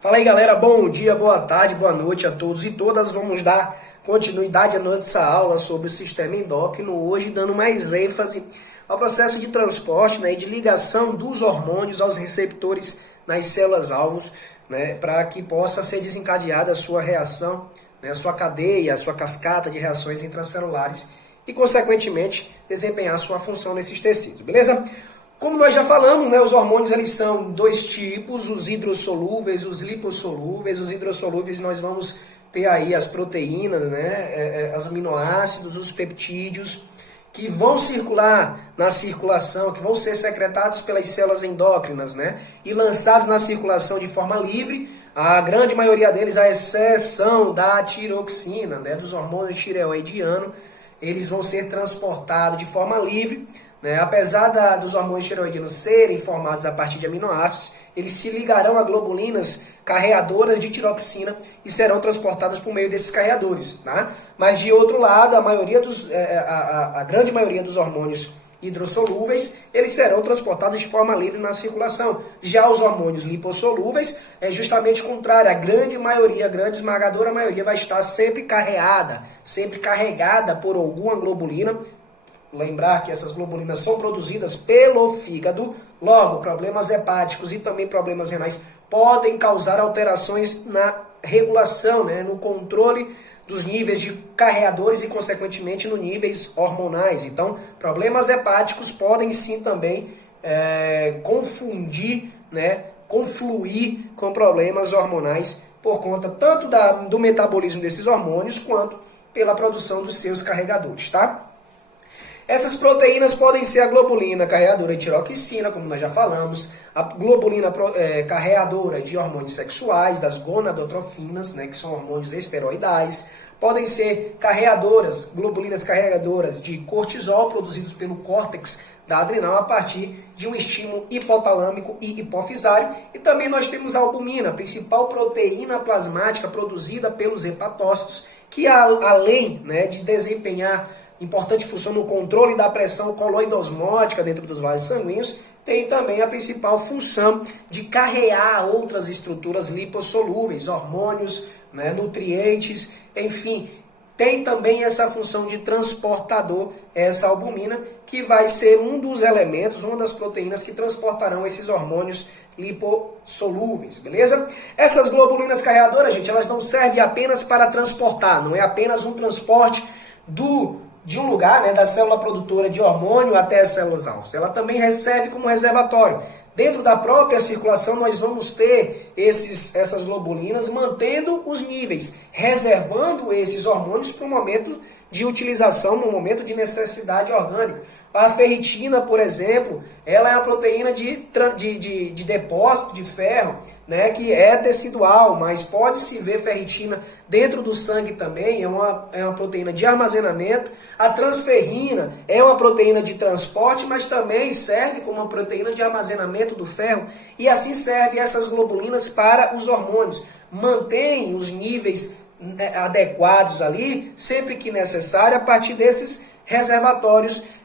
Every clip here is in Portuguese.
Fala aí, galera, bom dia, boa tarde, boa noite a todos e todas. Vamos dar continuidade à nossa aula sobre o sistema endócrino, hoje dando mais ênfase ao processo de transporte, e de ligação dos hormônios aos receptores nas células-alvos, para que possa ser desencadeada a sua reação, a sua cadeia, a sua cascata de reações intracelulares e, consequentemente, desempenhar sua função nesses tecidos, beleza? Como nós já falamos, os hormônios eles são dois tipos, os hidrossolúveis, os lipossolúveis. Os hidrossolúveis nós vamos ter aí as proteínas, os aminoácidos, os peptídeos, que vão circular na circulação, que vão ser secretados pelas células endócrinas, e lançados na circulação de forma livre. A grande maioria deles, à exceção da tiroxina, dos hormônios tireoidiano, eles vão ser transportados de forma livre. Apesar dos hormônios tireoidianos serem formados a partir de aminoácidos, eles se ligarão a globulinas carreadoras de tiroxina e serão transportadas por meio desses carreadores. Tá? Mas de outro lado, a grande maioria dos hormônios hidrossolúveis, eles serão transportados de forma livre na circulação. Já os hormônios lipossolúveis, é justamente o contrário. A grande maioria, a grande esmagadora maioria vai estar sempre carregada por alguma globulina. Lembrar que essas globulinas são produzidas pelo fígado, logo, problemas hepáticos e também problemas renais podem causar alterações na regulação, no controle dos níveis de carreadores e, consequentemente, nos níveis hormonais. Então, problemas hepáticos podem sim também confluir com problemas hormonais por conta tanto do metabolismo desses hormônios quanto pela produção dos seus carregadores, tá? Essas proteínas podem ser a globulina carreadora de tiroxina, como nós já falamos, a globulina carreadora de hormônios sexuais, das gonadotrofinas, que são hormônios esteroidais, podem ser globulinas carregadoras de cortisol, produzidos pelo córtex da adrenal a partir de um estímulo hipotalâmico e hipofisário. E também nós temos a albumina, a principal proteína plasmática produzida pelos hepatócitos, que além de desempenhar importante função no controle da pressão coloidosmótica dentro dos vasos sanguíneos, tem também a principal função de carrear outras estruturas lipossolúveis, hormônios, nutrientes, enfim, tem também essa função de transportador, essa albumina, que vai ser um dos elementos, uma das proteínas que transportarão esses hormônios lipossolúveis, beleza? Essas globulinas carreadoras, gente, elas não servem apenas para transportar, não é apenas um transporte de um lugar, da célula produtora de hormônio até as células-alvo. Ela também recebe como reservatório. Dentro da própria circulação, nós vamos ter essas globulinas mantendo os níveis, reservando esses hormônios para o momento de utilização, no momento de necessidade orgânica. A ferritina, por exemplo, ela é uma proteína de depósito de ferro, que é tecidual, mas pode-se ver ferritina dentro do sangue também, é uma proteína de armazenamento. A transferrina é uma proteína de transporte, mas também serve como uma proteína de armazenamento do ferro, e assim servem essas globulinas para os hormônios. Mantém os níveis adequados ali, sempre que necessário, a partir desses reservatórios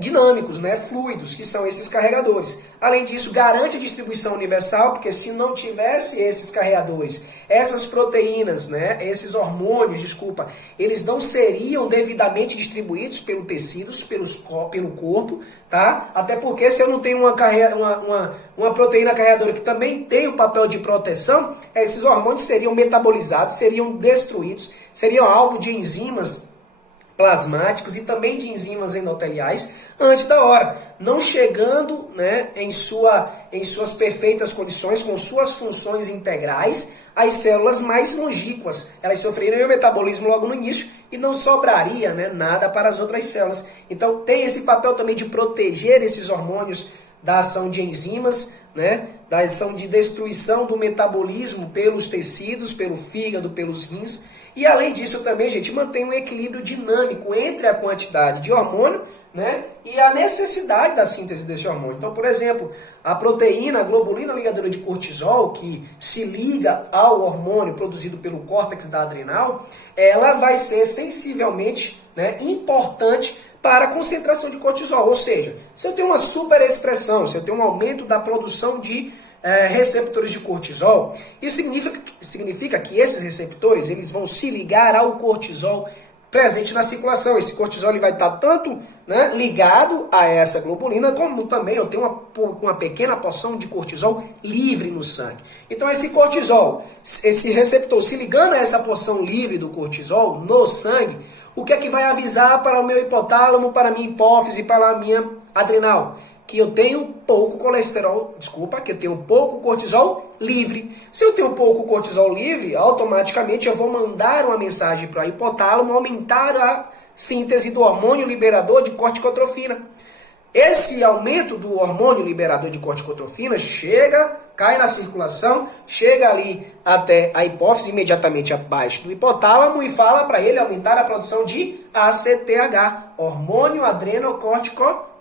dinâmicos, fluidos, que são esses carregadores. Além disso, garante a distribuição universal, porque se não tivesse esses carregadores, essas proteínas, esses hormônios, eles não seriam devidamente distribuídos pelos tecidos, pelo corpo, tá? Até porque se eu não tenho uma proteína carregadora que também tem o papel de proteção, esses hormônios seriam metabolizados, seriam destruídos, seriam alvo de enzimas plasmáticos e também de enzimas endoteliais antes da hora, não chegando em suas perfeitas condições, com suas funções integrais, às células mais longínquas. Elas sofreriam o metabolismo logo no início e não sobraria nada para as outras células. Então tem esse papel também de proteger esses hormônios da ação de enzimas, da ação de destruição do metabolismo pelos tecidos, pelo fígado, pelos rins. E além disso também, gente, mantém um equilíbrio dinâmico entre a quantidade de hormônio e a necessidade da síntese desse hormônio. Então, por exemplo, a proteína, a globulina ligadora de cortisol, que se liga ao hormônio produzido pelo córtex da adrenal, ela vai ser sensivelmente importante para a concentração de cortisol. Ou seja, se eu tenho uma superexpressão, se eu tenho um aumento da produção de receptores de cortisol. Isso significa que esses receptores eles vão se ligar ao cortisol presente na circulação. Esse cortisol ele vai estar tanto, né, ligado a essa globulina, como também eu tenho uma pequena porção de cortisol livre no sangue. Então esse cortisol, esse receptor se ligando a essa porção livre do cortisol no sangue, o que é que vai avisar para o meu hipotálamo, para a minha hipófise, para a minha adrenal? Que eu tenho pouco colesterol, que eu tenho pouco cortisol livre. Se eu tenho pouco cortisol livre, automaticamente eu vou mandar uma mensagem para o hipotálamo aumentar a síntese do hormônio liberador de corticotrofina. Esse aumento do hormônio liberador de corticotrofina cai na circulação, chega ali até a hipófise, imediatamente abaixo do hipotálamo, e fala para ele aumentar a produção de ACTH, hormônio adrenocorticotrófico.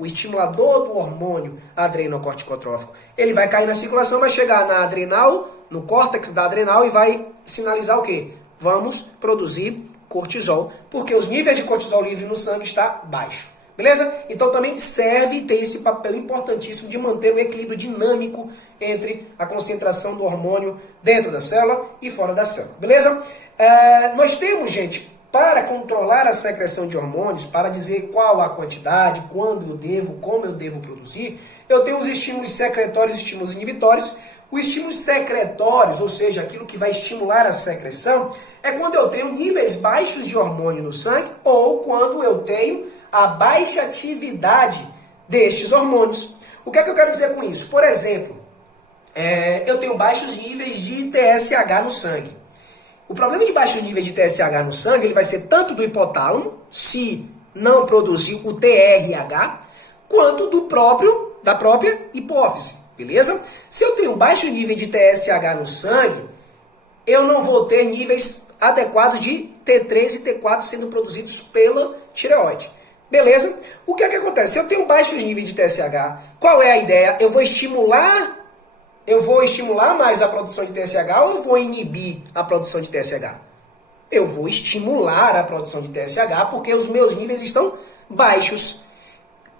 O estimulador do hormônio adrenocorticotrófico. Ele vai cair na circulação, vai chegar na adrenal, no córtex da adrenal e vai sinalizar o quê? Vamos produzir cortisol, porque os níveis de cortisol livre no sangue está baixo. Beleza? Então também tem esse papel importantíssimo de manter o equilíbrio dinâmico entre a concentração do hormônio dentro da célula e fora da célula. Beleza? Nós temos, gente, para controlar a secreção de hormônios, para dizer qual a quantidade, quando eu devo, como eu devo produzir, eu tenho os estímulos secretórios e estímulos inibitórios. Os estímulos secretórios, ou seja, aquilo que vai estimular a secreção, é quando eu tenho níveis baixos de hormônio no sangue ou quando eu tenho a baixa atividade destes hormônios. O que é que eu quero dizer com isso? Por exemplo, eu tenho baixos níveis de TSH no sangue. O problema de baixos níveis de TSH no sangue, ele vai ser tanto do hipotálamo, se não produzir o TRH, quanto da própria hipófise, beleza? Se eu tenho baixo nível de TSH no sangue, eu não vou ter níveis adequados de T3 e T4 sendo produzidos pela tireoide, beleza? O que é que acontece? Se eu tenho baixos níveis de TSH, qual é a ideia? Eu vou estimular mais a produção de TSH ou eu vou inibir a produção de TSH? Eu vou estimular a produção de TSH porque os meus níveis estão baixos.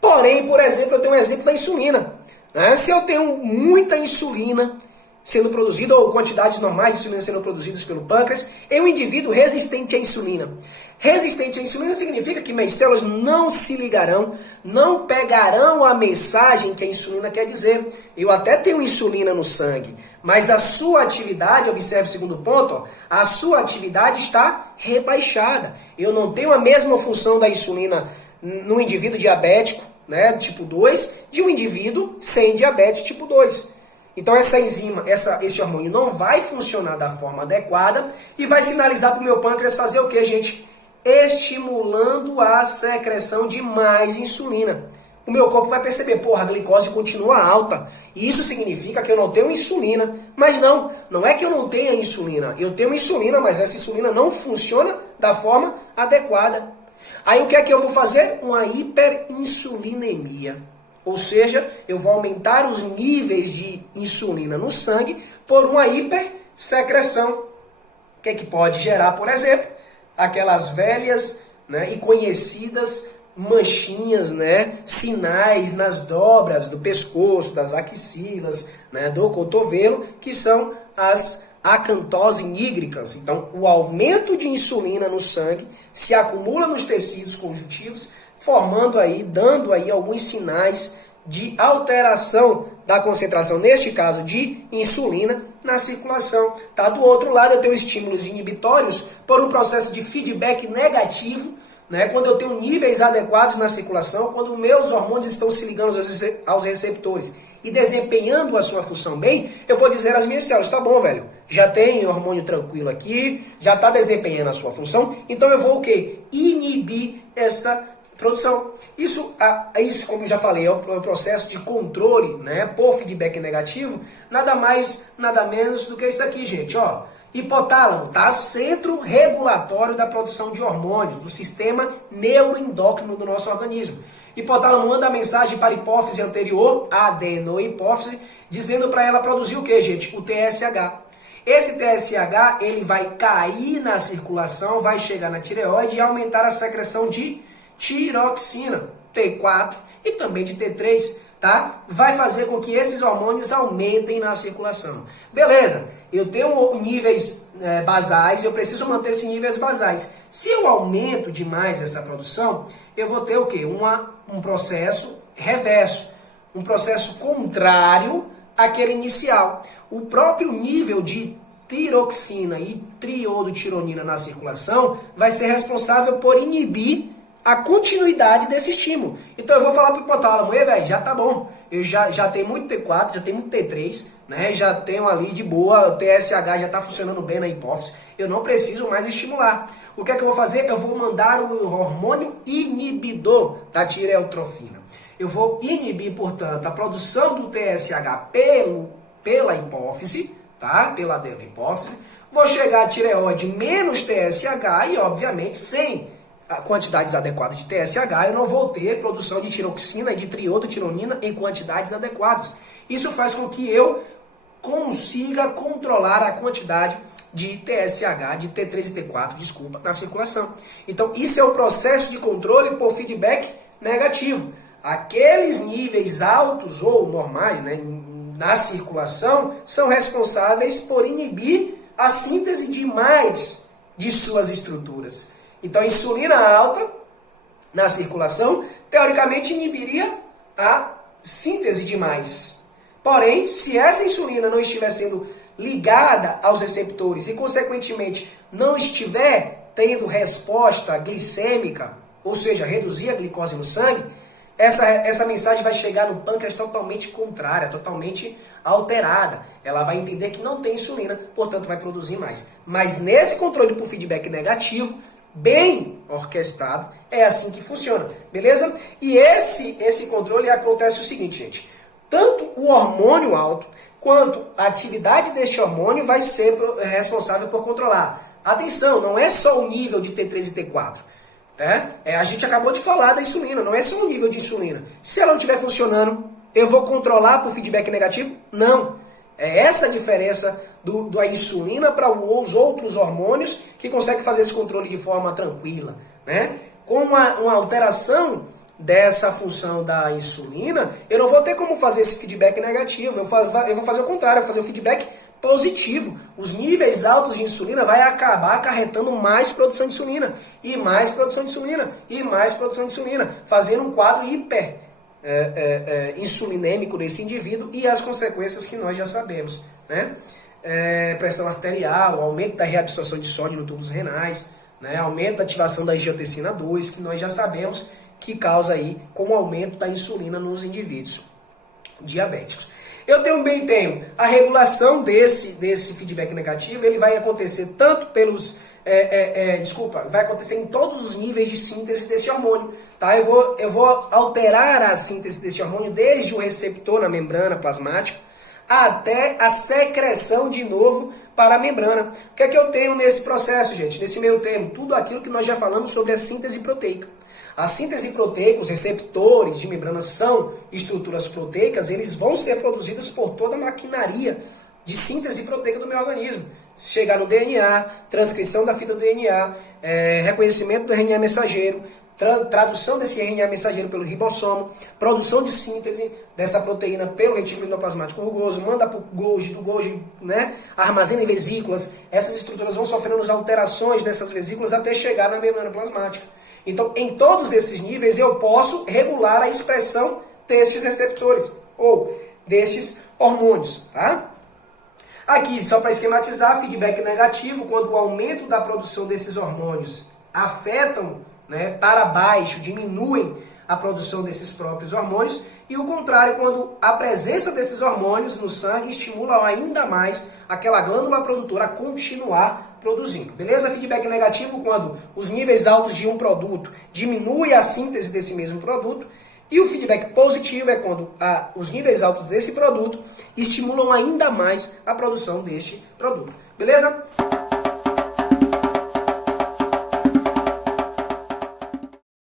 Porém, por exemplo, eu tenho um exemplo da insulina. Né? Se eu tenho muita insulina sendo produzida, ou quantidades normais de insulina sendo produzidas pelo pâncreas, em um indivíduo resistente à insulina. Resistente à insulina significa que minhas células não se ligarão, não pegarão a mensagem que a insulina quer dizer. Eu até tenho insulina no sangue, mas a sua atividade, observe o segundo ponto, a sua atividade está rebaixada. Eu não tenho a mesma função da insulina no indivíduo diabético, né, tipo 2, de um indivíduo sem diabetes tipo 2. Então essa enzima, esse hormônio não vai funcionar da forma adequada e vai sinalizar para o meu pâncreas fazer o que, gente? Estimulando a secreção de mais insulina. O meu corpo vai perceber, porra, a glicose continua alta. E isso significa que eu não tenho insulina. Mas não é que eu não tenha insulina. Eu tenho insulina, mas essa insulina não funciona da forma adequada. Aí o que é que eu vou fazer? Uma hiperinsulinemia. Ou seja, eu vou aumentar os níveis de insulina no sangue por uma hipersecreção. O que é que pode gerar, por exemplo, aquelas velhas, né, e conhecidas manchinhas, né, sinais nas dobras do pescoço, das axilas, né, do cotovelo, que são as acantose nígricas. Então, o aumento de insulina no sangue se acumula nos tecidos conjuntivos, dando aí alguns sinais de alteração da concentração, neste caso de insulina, na circulação. Tá? Do outro lado, eu tenho estímulos inibitórios por um processo de feedback negativo, né? Quando eu tenho níveis adequados na circulação, quando meus hormônios estão se ligando aos receptores e desempenhando a sua função bem, eu vou dizer às minhas células, tá bom, velho, já tem hormônio tranquilo aqui, já está desempenhando a sua função, então eu vou o quê? Inibir esta produção. Isso, como eu já falei, é o processo de controle, né, por feedback negativo, nada mais, nada menos do que isso aqui, gente, ó. Hipotálamo, tá? Centro regulatório da produção de hormônios, do sistema neuroendócrino do nosso organismo. Hipotálamo manda a mensagem para a hipófise anterior, a adenohipófise, dizendo para ela produzir o que, gente? O TSH. Esse TSH, ele vai cair na circulação, vai chegar na tireoide e aumentar a secreção de tiroxina, T4 e também de T3. tá? Vai fazer com que esses hormônios aumentem na circulação. Beleza, eu tenho níveis basais, eu preciso manter esses níveis basais. Se eu aumento demais essa produção, eu vou ter o quê? Um processo reverso, um processo contrário àquele inicial. O próprio nível de tiroxina e triodotironina na circulação vai ser responsável por inibir a continuidade desse estímulo. Então eu vou falar para o hipotálamo, velho, já tá bom, eu já tenho muito T4, já tenho muito T3, né? Já tenho ali de boa, o TSH já está funcionando bem na hipófise, eu não preciso mais estimular. O que é que eu vou fazer? Eu vou mandar o hormônio inibidor da tireotrofina. Eu vou inibir, portanto, a produção do TSH pela hipófise, tá? Pela hipófise. Vou chegar a tireoide menos TSH e, obviamente, sem quantidades adequadas de TSH, eu não vou ter produção de tiroxina e de triodotironina em quantidades adequadas. Isso faz com que eu consiga controlar a quantidade de TSH, de T3 e T4, desculpa, na circulação. Então, isso é o processo de controle por feedback negativo. Aqueles níveis altos ou normais, né, na circulação são responsáveis por inibir a síntese de mais de suas estruturas. Então, a insulina alta na circulação, teoricamente, inibiria a síntese de mais. Porém, se essa insulina não estiver sendo ligada aos receptores e, consequentemente, não estiver tendo resposta glicêmica, ou seja, reduzir a glicose no sangue, essa mensagem vai chegar no pâncreas totalmente contrária, totalmente alterada. Ela vai entender que não tem insulina, portanto vai produzir mais. Mas nesse controle por feedback negativo, bem orquestrado, é assim que funciona, beleza? E esse controle acontece o seguinte, gente. Tanto o hormônio alto, quanto a atividade deste hormônio vai ser responsável por controlar. Atenção, não é só o nível de T3 e T4. A gente acabou de falar da insulina, não é só o nível de insulina. Se ela não estiver funcionando, eu vou controlar por feedback negativo? Não. É essa a diferença da insulina para os outros hormônios que consegue fazer esse controle de forma tranquila, né? Com uma alteração dessa função da insulina, eu não vou ter como fazer esse feedback negativo, eu vou fazer o contrário, eu vou fazer o feedback positivo. Os níveis altos de insulina vai acabar acarretando mais produção de insulina, e mais produção de insulina, e mais produção de insulina, fazendo um quadro hiper insulinêmico desse indivíduo e as consequências que nós já sabemos, né? Pressão arterial, aumento da reabsorção de sódio nos tubos renais, né? Aumento da ativação da angiotensina 2, que nós já sabemos que causa aí com o aumento da insulina nos indivíduos diabéticos. Eu também tenho a regulação desse feedback negativo, ele vai acontecer tanto pelos... vai acontecer em todos os níveis de síntese desse hormônio. Tá? Eu vou alterar a síntese desse hormônio desde o receptor na membrana plasmática até a secreção de novo para a membrana. O que é que eu tenho nesse processo, gente? Nesse meio termo, tudo aquilo que nós já falamos sobre a síntese proteica. A síntese proteica, os receptores de membrana são estruturas proteicas, eles vão ser produzidos por toda a maquinaria de síntese proteica do meu organismo. Chegar no DNA, transcrição da fita do DNA, reconhecimento do RNA mensageiro, tradução desse RNA mensageiro pelo ribossomo, produção de síntese dessa proteína pelo retículo endoplasmático rugoso, manda para o Golgi, do Golgi, né, armazena em vesículas. Essas estruturas vão sofrendo as alterações dessas vesículas até chegar na membrana plasmática. Então, em todos esses níveis, eu posso regular a expressão destes receptores, ou destes hormônios, tá? Aqui, só para esquematizar, feedback negativo, quando o aumento da produção desses hormônios afetam, né, para baixo, diminuem a produção desses próprios hormônios, e o contrário, quando a presença desses hormônios no sangue estimula ainda mais aquela glândula produtora a continuar produzindo. Beleza? Feedback negativo quando os níveis altos de um produto diminuem a síntese desse mesmo produto, e o feedback positivo é quando os níveis altos desse produto estimulam ainda mais a produção deste produto. Beleza?